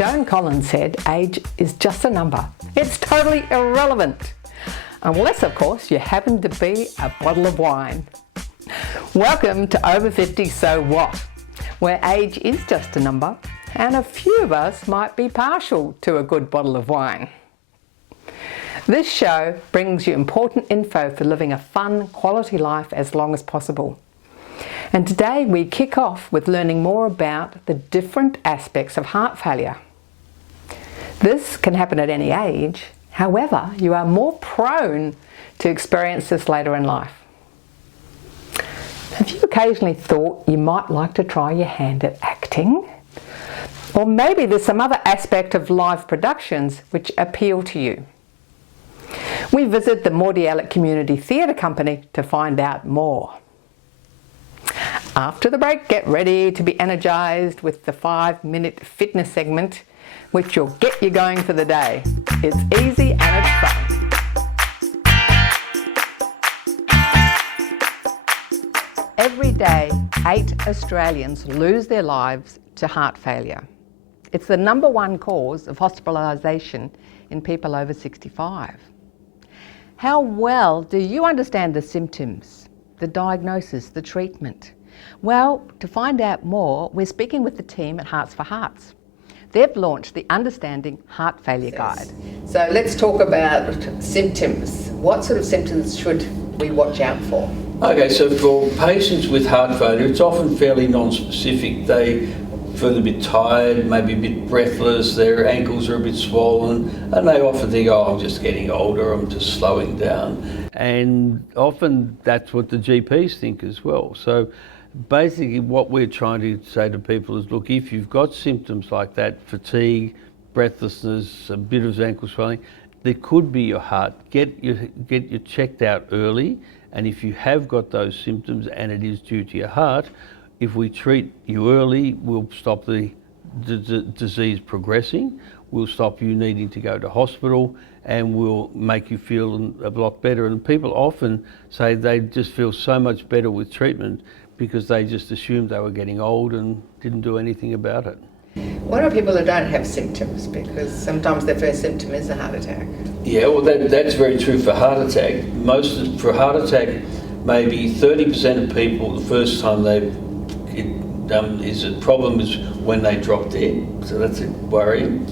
Joan Collins said age is just a number. It's totally irrelevant. Unless, of course, you happen to be a bottle of wine. Welcome to Over 50 So What, where age is just a number and a few of us might be partial to a good bottle of wine. This show brings you important info for living a fun, quality life as long as possible. And today we kick off with learning more about the different aspects of heart failure. This can happen at any age, however, you are more prone to experience this later in life. Have you occasionally thought you might like to try your hand at acting? Or maybe there's some other aspect of live productions which appeal to you. We visit the Mordialloc Community Theatre Company to find out more. After the break, get ready to be energised with the 5-minute fitness segment, which will get you going for the day. It's easy and it's fun. Every day, 8 Australians lose their lives to heart failure. It's the #1 cause of hospitalisation in people over 65. How well do you understand the symptoms, the diagnosis, the treatment? Well, to find out more, we're speaking with the team at Hearts for Hearts. They've launched the Understanding Heart Failure Guide. So let's talk about symptoms. What sort of symptoms should we watch out for? Okay, so for patients with heart failure, it's often fairly non-specific. They feel a bit tired, maybe a bit breathless, their ankles are a bit swollen, and they often think, oh, I'm just getting older, I'm just slowing down. And often that's what the GPs think as well. So basically what we're trying to say to people is, look, if you've got symptoms like that, fatigue, breathlessness, a bit of ankle swelling, there could be your heart. Get you checked out early, and if you have got those symptoms and it is due to your heart, if we treat you early, we'll stop the disease progressing, we'll stop you needing to go to hospital, and we'll make you feel a lot better. And people often say they just feel so much better with treatment because they just assumed they were getting old and didn't do anything about it. What are people who don't have symptoms? Because sometimes their first symptom is a heart attack. Yeah, well that's very true for heart attack. For heart attack, maybe 30% of people, the first time they is a problem is when they drop dead, so that's worrying.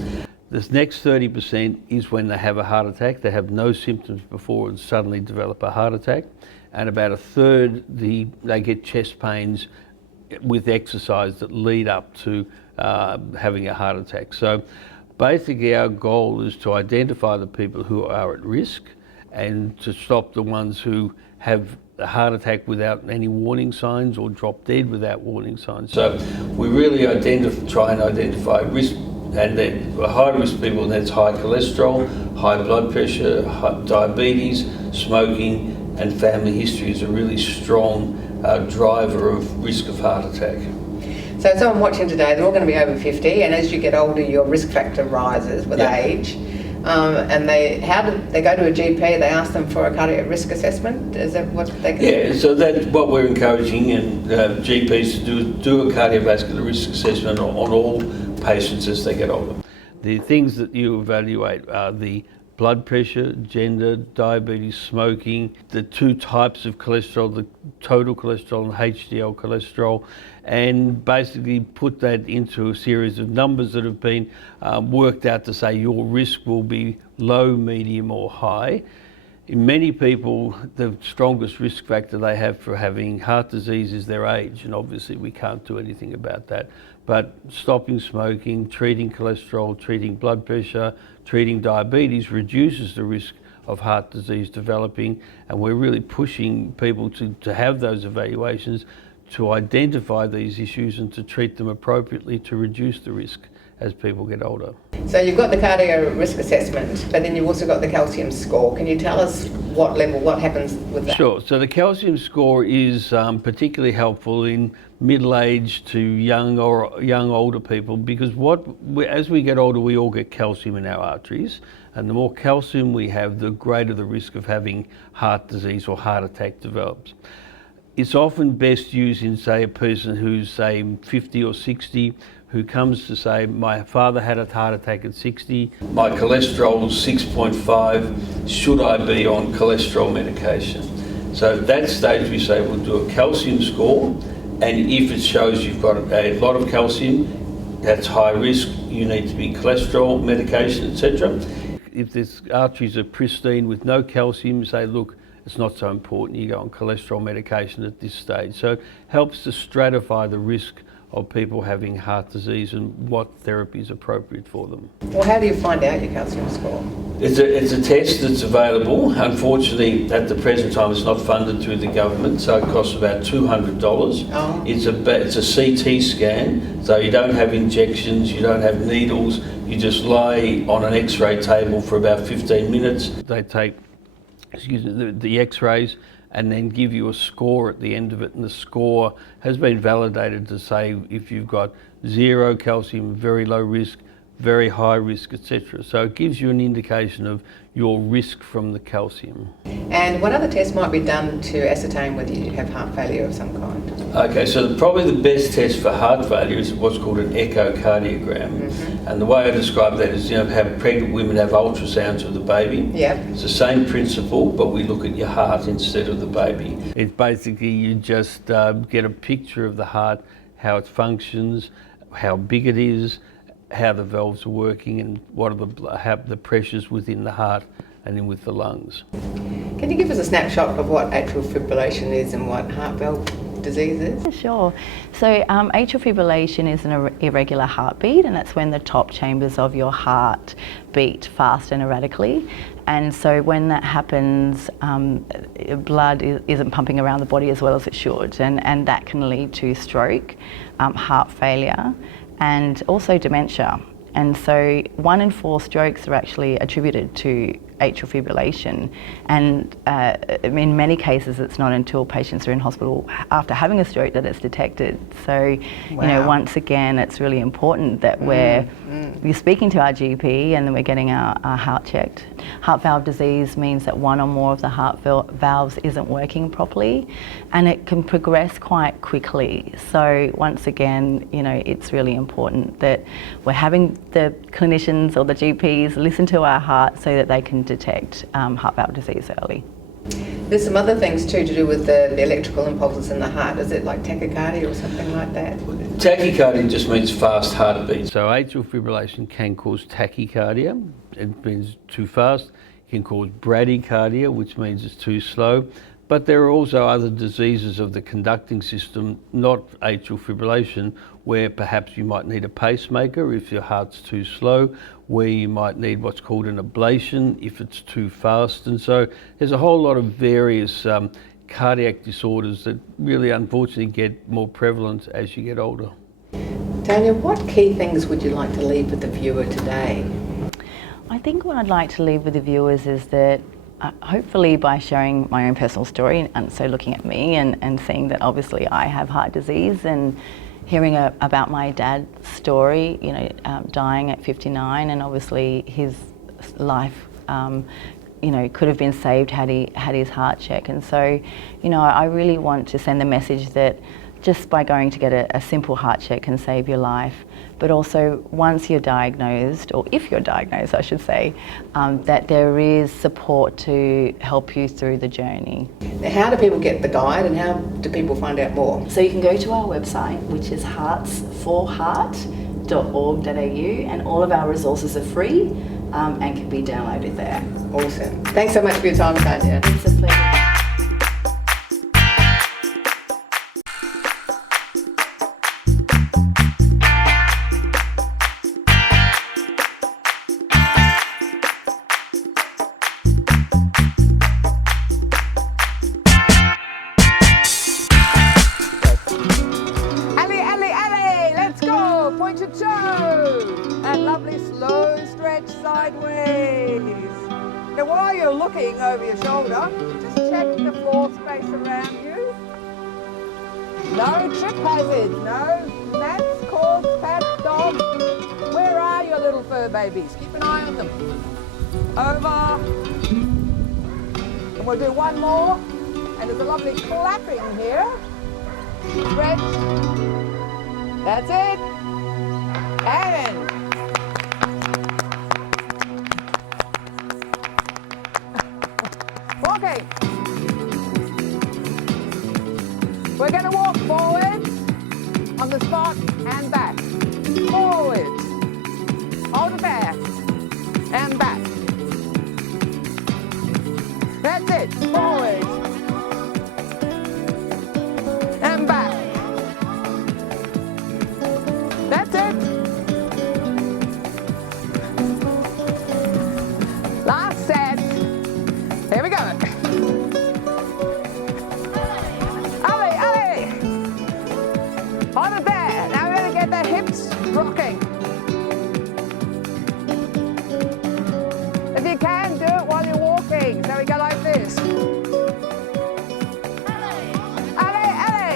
This next 30% is when they have a heart attack. They have no symptoms before and suddenly develop a heart attack. And about a third, they get chest pains with exercise that lead up to having a heart attack. So basically our goal is to identify the people who are at risk and to stop the ones who have a heart attack without any warning signs or drop dead without warning signs. So we really try and identify risk, and then high risk people, and that's high cholesterol, high blood pressure, diabetes, smoking, and family history is a really strong driver of risk of heart attack. So someone watching today, they're all going to be over 50, and as you get older, your risk factor rises with age. And they go to a GP, they ask them for a cardiac risk assessment? Is that what they can do? Yeah, so that's what we're encouraging, and GPs to do a cardiovascular risk assessment on all patients as they get older. The things that you evaluate are the blood pressure, gender, diabetes, smoking, the 2 types of cholesterol, the total cholesterol and HDL cholesterol, and basically put that into a series of numbers that have been worked out to say your risk will be low, medium or high. In many people, the strongest risk factor they have for having heart disease is their age, and obviously we can't do anything about that. But stopping smoking, treating cholesterol, treating blood pressure, treating diabetes reduces the risk of heart disease developing, and we're really pushing people to have those evaluations to identify these issues and to treat them appropriately to reduce the risk as people get older. So you've got the cardio risk assessment, but then you've also got the calcium score. Can you tell us what happens with that? Sure. So the calcium score is particularly helpful in middle-aged to young older people, because as we get older, we all get calcium in our arteries, and the more calcium we have, the greater the risk of having heart disease or heart attack develops. It's often best used in, say, a person who's, say, 50 or 60, who comes to say, my father had a heart attack at 60, my cholesterol is 6.5, should I be on cholesterol medication? So at that stage we say we'll do a calcium score, and if it shows you've got a lot of calcium, that's high risk, you need to be cholesterol medication, etc. If the arteries are pristine with no calcium, you say, look, it's not so important, you go on cholesterol medication at this stage. So it helps to stratify the risk of people having heart disease and what therapy is appropriate for them. Well, how do you find out your calcium score? It's a test that's available. Unfortunately, at the present time, it's not funded through the government, so it costs about $200. Oh. It's a CT scan, so you don't have injections, you don't have needles, you just lie on an X-ray table for about 15 minutes. They take the X-rays and then give you a score at the end of it, and the score has been validated to say if you've got zero calcium, very low risk, very high risk, etc. So it gives you an indication of your risk from the calcium. And what other tests might be done to ascertain whether you have heart failure of some kind? Okay, so probably the best test for heart failure is what's called an echocardiogram. Mm-hmm. And the way I describe that is, have pregnant women have ultrasounds of the baby. Yep. It's the same principle, but we look at your heart instead of the baby. It's basically you just get a picture of the heart, how it functions, how big it is, how the valves are working, and what are the pressures within the heart and then with the lungs. Can you give us a snapshot of what atrial fibrillation is and what heart valve disease is? Sure. So atrial fibrillation is an irregular heartbeat, and that's when the top chambers of your heart beat fast and erratically. And so when that happens, blood isn't pumping around the body as well as it should, and that can lead to stroke, heart failure, and also dementia. And so 1 in 4 strokes are actually attributed to atrial fibrillation, and in many cases it's not until patients are in hospital after having a stroke that it's detected. So Wow. Once again, it's really important that we're speaking to our GP and then we're getting our heart checked. Heart valve disease means that one or more of the heart valves isn't working properly, and it can progress quite quickly. So once again, it's really important that we're having the clinicians or the GPs listen to our heart so that they can detect heart valve disease early. There's some other things too to do with the electrical impulses in the heart. Is it like tachycardia or something like that? Tachycardia just means fast heartbeat. So atrial fibrillation can cause tachycardia. It means too fast. It can cause bradycardia, which means it's too slow. But there are also other diseases of the conducting system, not atrial fibrillation, where perhaps you might need a pacemaker if your heart's too slow, where you might need what's called an ablation if it's too fast. And so there's a whole lot of various cardiac disorders that really unfortunately get more prevalent as you get older. Tanya, what key things would you like to leave with the viewer today? I think what I'd like to leave with the viewers is that hopefully by sharing my own personal story, and so looking at me and seeing that obviously I have heart disease, and hearing about my dad's story, dying at 59, and obviously his life could have been saved had he had his heart check. And so I really want to send the message that just by going to get a simple heart check can save your life, but also once you're diagnosed, or if you're diagnosed I should say, that there is support to help you through the journey. Now, how do people get the guide and how do people find out more? So you can go to our website, which is heartsforheart.org.au, and all of our resources are free and can be downloaded there. Awesome. Thanks so much for your time, Tanya. It's a pleasure. lovely slow stretch sideways. Now while you're looking over your shoulder, just check the floor space around you. No trip hazards, no mats, cords, cats, dogs. Where are your little fur babies? Keep an eye on them. Over. And we'll do one more. And there's a lovely clapping here. Stretch. That's it. And walking. We're going to walk forward on the spot and back. Forward. Hold it back. And back. That's it. Forward. And back. That's it. Last set. Here we go. Ali, Ali. Hold it there. Now we're going to get the hips rocking. If you can, do it while you're walking. So we go like this. Ali, Ali.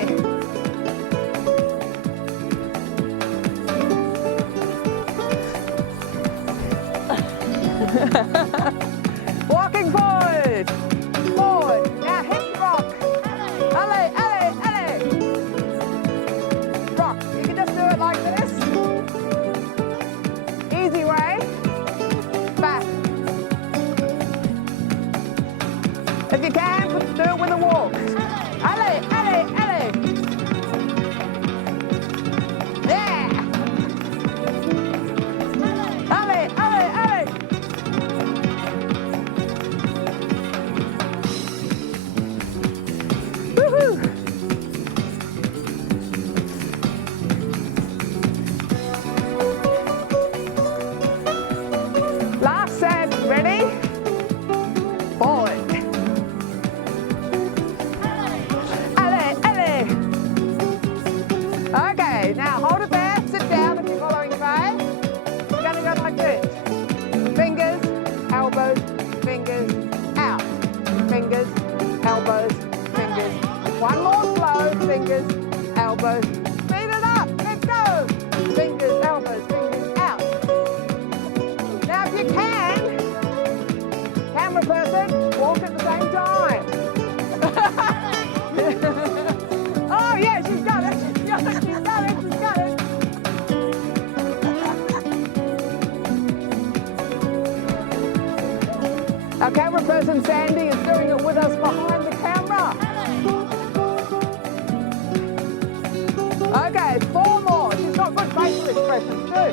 Walking forward. Forward. Now hip rock. Ali, Ali, Ali. Rock. You can just do it like this. Easy way. Back. If you can, do it with a walk. Ali, Ali, Ali. Yeah. Ali, Ali, Ali. Woohoo. Last set. Ready? Forward. Okay, now hold it there, sit down if you're following Faye. We're going to go like this. Fingers, elbows, fingers, out. Fingers, elbows, fingers. One more slow, fingers, elbows. Speed it up, let's go. Fingers, elbows, fingers, out. Now if you can, camera person, walk at the same time. Oh yeah, she's got it. She's got it. She's got it. She's got it. Our camera person Sandy is doing it with us behind the camera. Okay, 4 more. She's got good facial expressions too.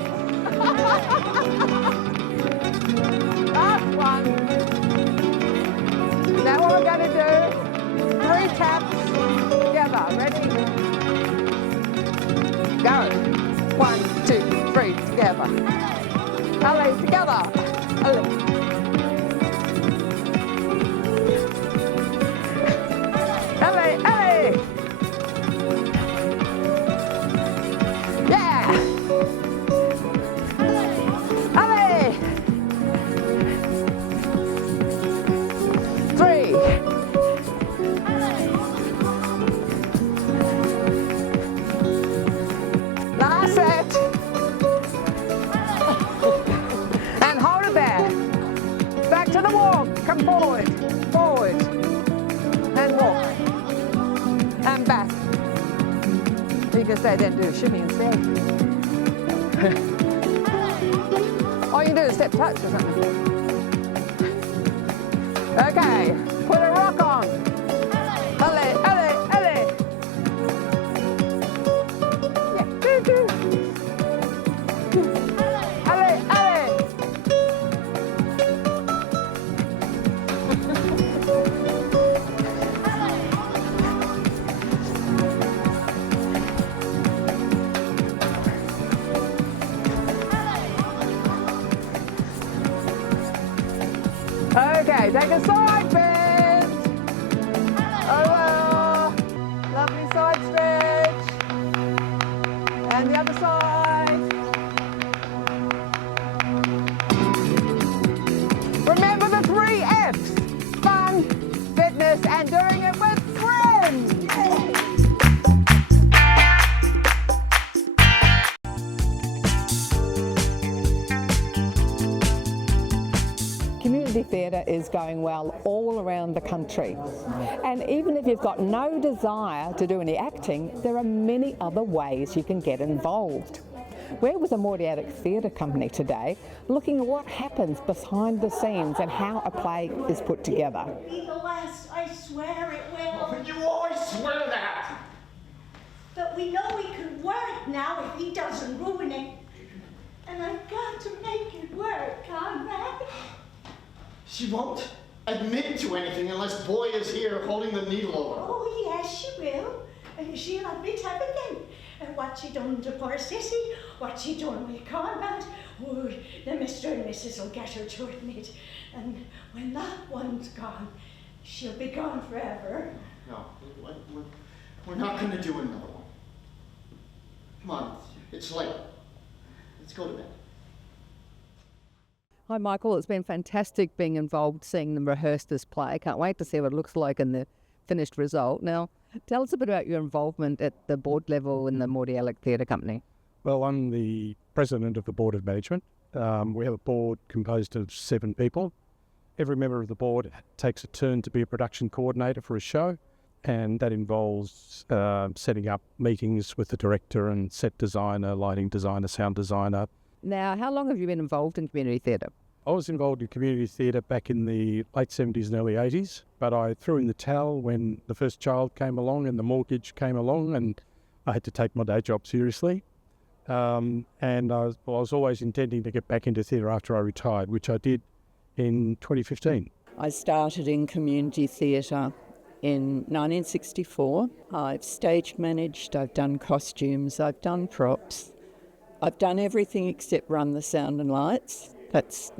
Last one. Now what we're going to do, 3 taps together. Ready? Go. 1, 2, 3, together. Ali, together. Ali. Ali, Ali. Yeah. Ali. 3. Last set. And hold it there. Back to the walk. Come forward. Forward. And walk. And back. You can stay there and do a shimmy instead. All you do is step touch or something. Okay. Put a rock on. Ali, Ali, Ali. Yeah. Do, do. Ali, Ali. Okay, take a side bend. Over. Lovely side stretch. And the other side. going well all around the country. And even if you've got no desire to do any acting, there are many other ways you can get involved. We're with the Mordiatic Theatre Company today, looking at what happens behind the scenes and how a play is put together. It'll be the last, I swear it will. You always swear that! But we know he can work now if he doesn't ruin it. And I've got to make it work, Conrad. She won't admit to anything unless Boy is here holding the needle over. Oh, yes, she will. And she'll admit everything. And what she done to poor Sissy, what she done with Conrad. Oh, the Mr. and Mrs. will get her to admit. And when that one's gone, she'll be gone forever. No, we're not going to do another one. Come on, it's late. Let's go to bed. Hi Michael, it's been fantastic being involved, seeing them rehearse this play. Can't wait to see what it looks like in the finished result. Now, tell us a bit about your involvement at the board level in the Mordiatic Theatre Company. Well, I'm the president of the Board of Management. We have a board composed of 7 people. Every member of the board takes a turn to be a production coordinator for a show, and that involves setting up meetings with the director and set designer, lighting designer, sound designer. Now, how long have you been involved in community theatre? I was involved in community theatre back in the late 70s and early 80s, but I threw in the towel when the first child came along and the mortgage came along, and I had to take my day job seriously. And I was always intending to get back into theatre after I retired, which I did in 2015. I started in community theatre in 1964. I've stage managed, I've done costumes, I've done props. I've done everything except run the sound and lights. That's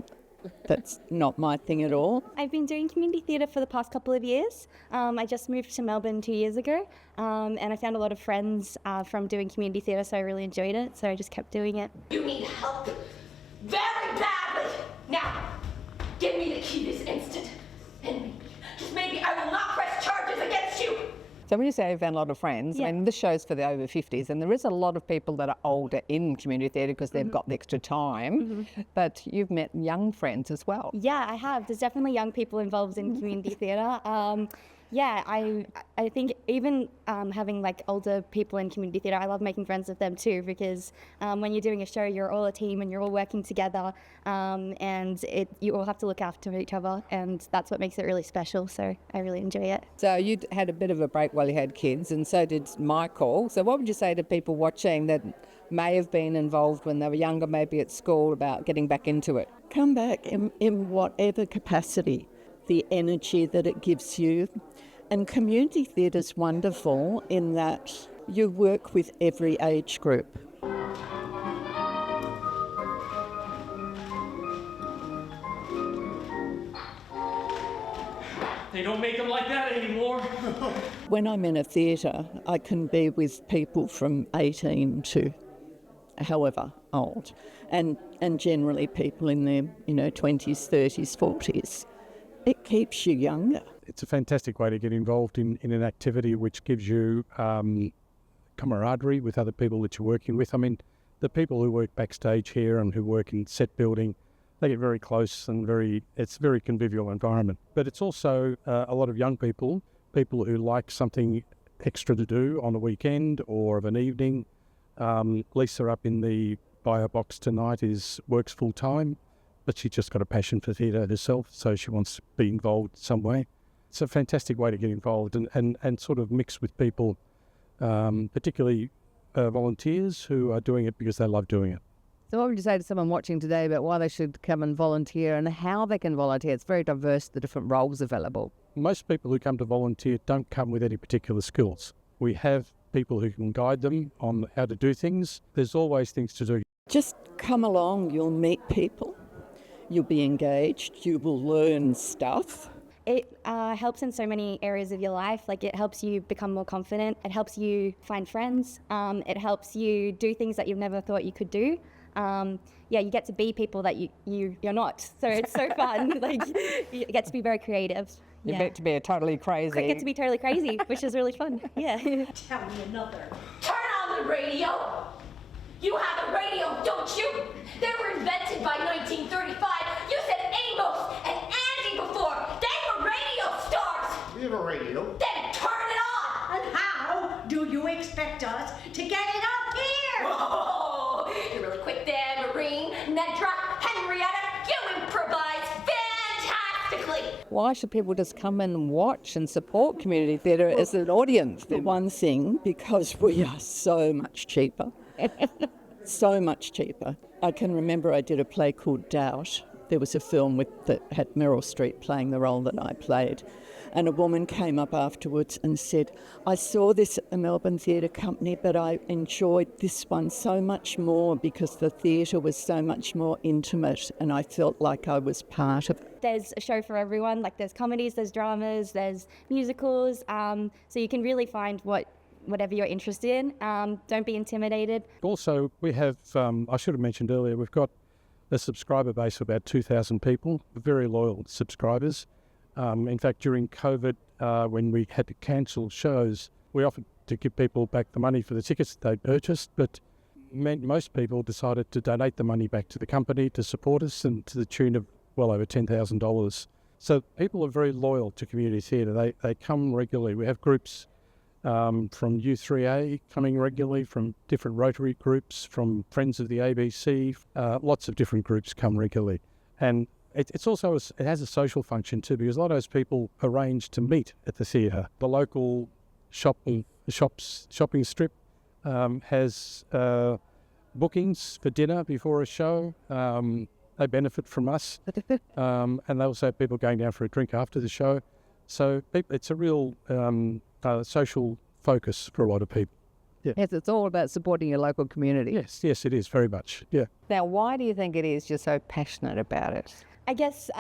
not my thing at all. I've been doing community theatre for the past couple of years. I just moved to Melbourne 2 years ago, and I found a lot of friends from doing community theatre, so I really enjoyed it, so I just kept doing it. You need help very badly. Now, give me the key this instant, and maybe, just maybe, I will not press charges against you. So when you say you found a lot of friends, Yeah. I mean, this show's for the over 50s, and there is a lot of people that are older in community theatre because they've got the extra time, but you've met young friends as well. Yeah, I have. There's definitely young people involved in community theatre. Yeah, I think even having like older people in community theatre, I love making friends with them too, because when you're doing a show, you're all a team and you're all working together, and you all have to look after each other, and that's what makes it really special. So I really enjoy it. So you had a bit of a break while you had kids, and so did Michael. So what would you say to people watching that may have been involved when they were younger, maybe at school, about getting back into it? Come back in whatever capacity, the energy that it gives you. And community theatre's wonderful in that you work with every age group. They don't make them like that anymore. When I'm in a theatre, I can be with people from 18 to however old, and generally people in their 20s, 30s, 40s. It keeps you younger. It's a fantastic way to get involved in an activity which gives you camaraderie with other people that you're working with. I mean, the people who work backstage here and who work in set building, they get very close and it's a very convivial environment. But it's also a lot of young people who like something extra to do on a weekend or of an evening. Lisa up in the bio box tonight works full time, but she's just got a passion for theatre herself, so she wants to be involved some way. It's a fantastic way to get involved and sort of mix with people, particularly volunteers who are doing it because they love doing it. So what would you say to someone watching today about why they should come and volunteer and how they can volunteer? It's very diverse, the different roles available. Most people who come to volunteer don't come with any particular skills. We have people who can guide them on how to do things. There's always things to do. Just come along, you'll meet people, you'll be engaged, you will learn stuff. It helps in so many areas of your life. Like, it helps you become more confident. It helps you find friends. It helps you do things that you've never thought you could do. You get to be people that you're not. So it's so fun. Like, you get to be very creative. You get to be totally crazy. I get to be totally crazy, which is really fun. Yeah. Tell me another. Turn on the radio. You have a radio, don't you? They were invented by 1935. You said Amos and Andy before. have a radio. Then turn it on! And how do you expect us to get it up here? Oh, you're really quick there, Maureen, Nedra, Henrietta. You improvise fantastically. Why should people just come and watch and support community theatre as an audience? For one thing, because we are so much cheaper. So much cheaper. I can remember I did a play called Doubt. There was a film that had Meryl Streep playing the role that I played. And a woman came up afterwards and said, I saw this at the Melbourne Theatre Company, but I enjoyed this one so much more because the theatre was so much more intimate and I felt like I was part of it. There's a show for everyone, like there's comedies, there's dramas, there's musicals, so you can really find whatever you're interested in. Don't be intimidated. Also, we have, I should have mentioned earlier, we've got a subscriber base of about 2,000 people, very loyal subscribers. In fact, during COVID, when we had to cancel shows, we offered to give people back the money for the tickets that they'd purchased, but most people decided to donate the money back to the company to support us, and to the tune of well over $10,000. So people are very loyal to community theatre. They come regularly. We have groups from U3A coming regularly, from different Rotary groups, from Friends of the ABC. Lots of different groups come regularly. And it's also, it has a social function too, because a lot of those people arrange to meet at the theatre. The local shopping strip has bookings for dinner before a show. They benefit from us. And they also have people going down for a drink after the show. So it's a real social focus for a lot of people. Yeah. Yes, it's all about supporting your local community. Yes, it is very much. Yeah. Now, why do you think it is you're so passionate about it? I guess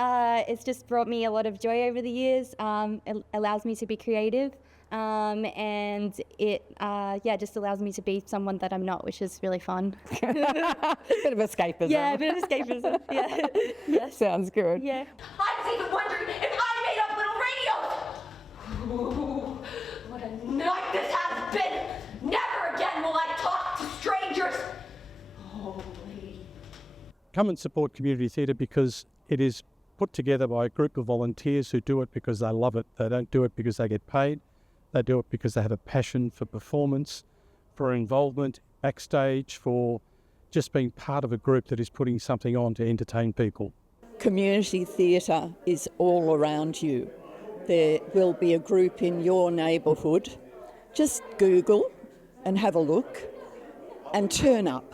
it's just brought me a lot of joy over the years. It allows me to be creative, and it just allows me to be someone that I'm not, which is really fun. Bit of escapism. Yeah, a bit of escapism. Yeah. Yeah. Sounds good. Yeah. I was even wondering if I made up little radios. Ooh, what a night this has been. Never again will I talk to strangers. Holy. Come and support community theatre because it is put together by a group of volunteers who do it because they love it. They don't do it because they get paid. They do it because they have a passion for performance, for involvement backstage, for just being part of a group that is putting something on to entertain people. Community theatre is all around you. There will be a group in your neighbourhood. Just Google and have a look and turn up.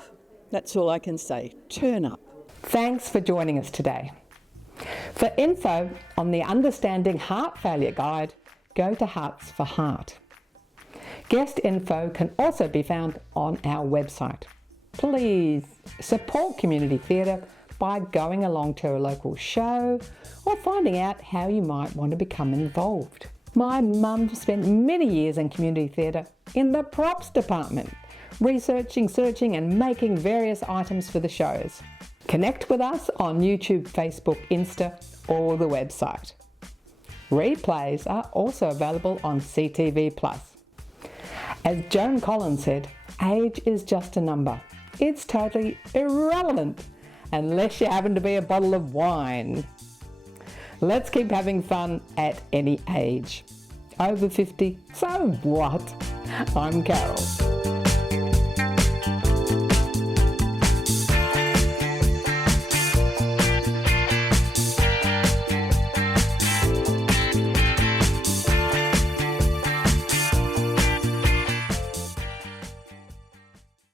That's all I can say. Turn up. Thanks for joining us today. For info on the Understanding Heart Failure Guide, go to Hearts for Heart. Guest info can also be found on our website. Please support community theatre by going along to a local show or finding out how you might want to become involved. My mum spent many years in community theatre in the props department, researching, searching and making various items for the shows. Connect with us on YouTube, Facebook, Insta or the website. Replays are also available on CTV+. As Joan Collins said, age is just a number. It's totally irrelevant unless you happen to be a bottle of wine. Let's keep having fun at any age. Over 50, so what? I'm Carol.